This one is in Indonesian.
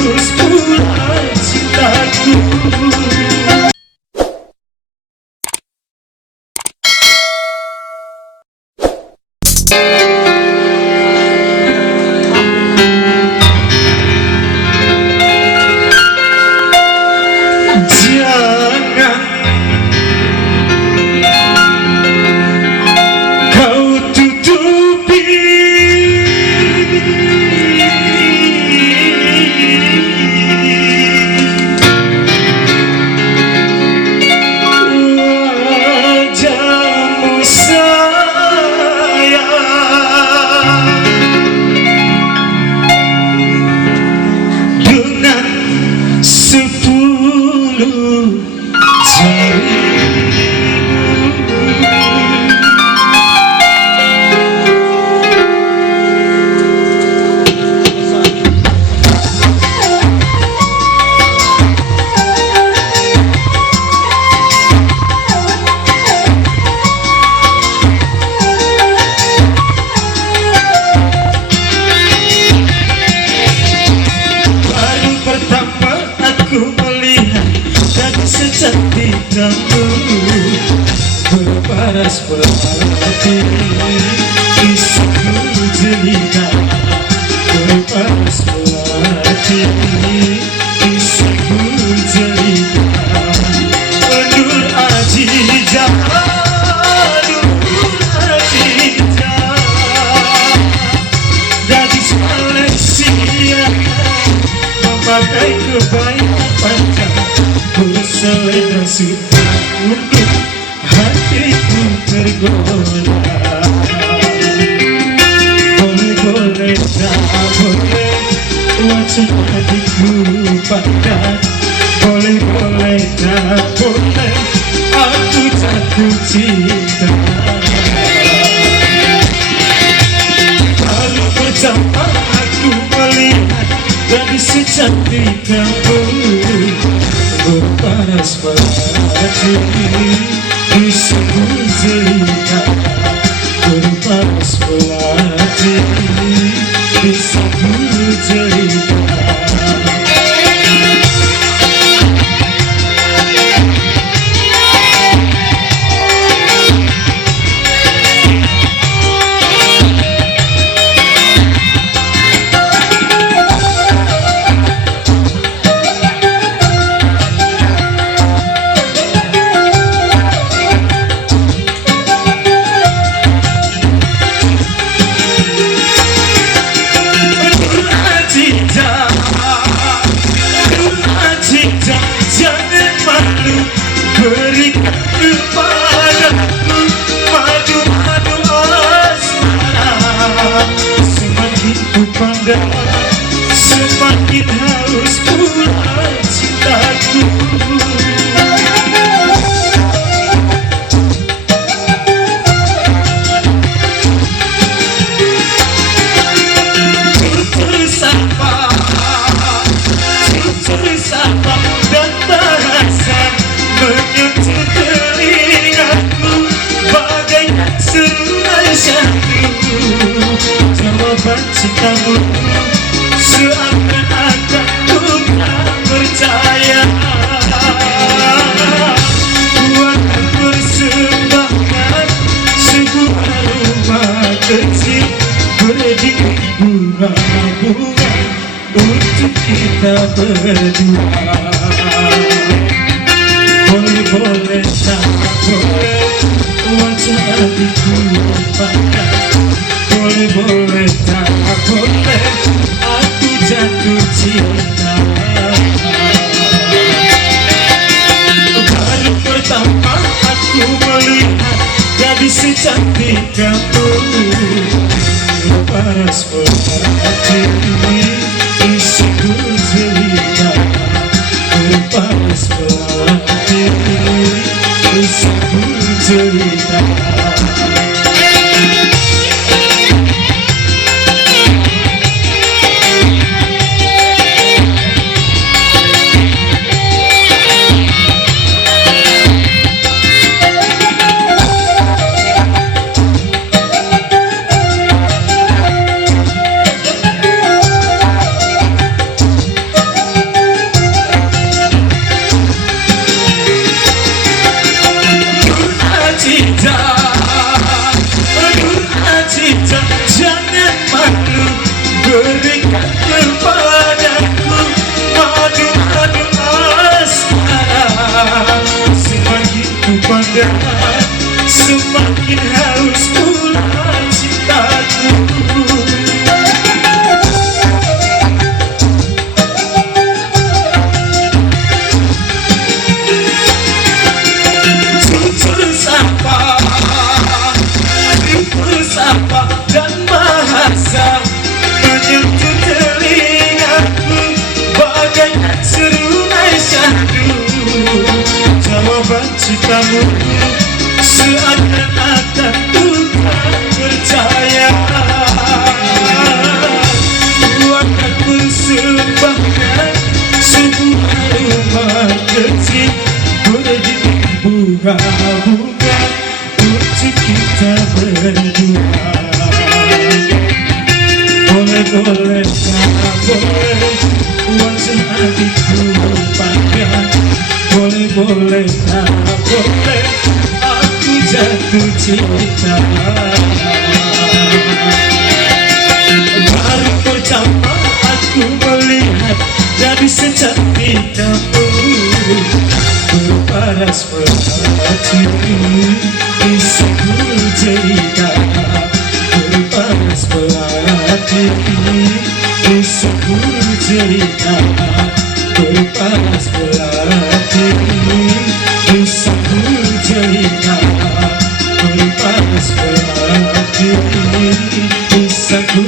haus pula cintaku. Berparas berhati kisahku jelita, berparas berhati kisahku jelita. Nur Aziza, Nur Aziza, gadis Malaysia memakai kebaya panjang berselendang sutra untuk hatiku tergoda. Boleh-boleh tak boleh wajah hatiku pandang. Boleh-boleh tak boleh aku jatuh cinta. Lalu pertama aku melihat gadis secantik kamu, berparas berhati kisahku jelita, berparas berhati kisahku jelita. Berikan kepadaku madu-madu asmara. Semakin ku pandang, semakin haus pula cintaku. Tutur sapa dan bahasa menyentuh telingaku bagaikan seruan syahdu. Jawaban cintamu seakan-akan ku tak percaya. Ku akan persembahkan sebuah rumah kecil berdinding bunga-bunga untuk kita berdua. Boleh-boleh tak boleh wajah hatiku pandang. Boleh-boleh tak boleh aku jatuh cinta. Baru pertama aku melihat gadis secantik kamu, berparas berhati kisahku jelita, berparas berhati kisahku jelita. citamu seakan-akan ku tak percaya. Ku akan persembahkan sebuah rumah kecil berdinding bunga-bunga untuk kita berdua. Boleh-boleh tak boleh wajah hatiku lupakan. Boleh-boleh tak boleh aku jatuh cinta. Baru pertama aku melihat gadis secantik kamu, berparas melati kisahku cerita. Berparas melati kisahku cerita. Berparas melati kisahku cerita. Berparas melati kisahku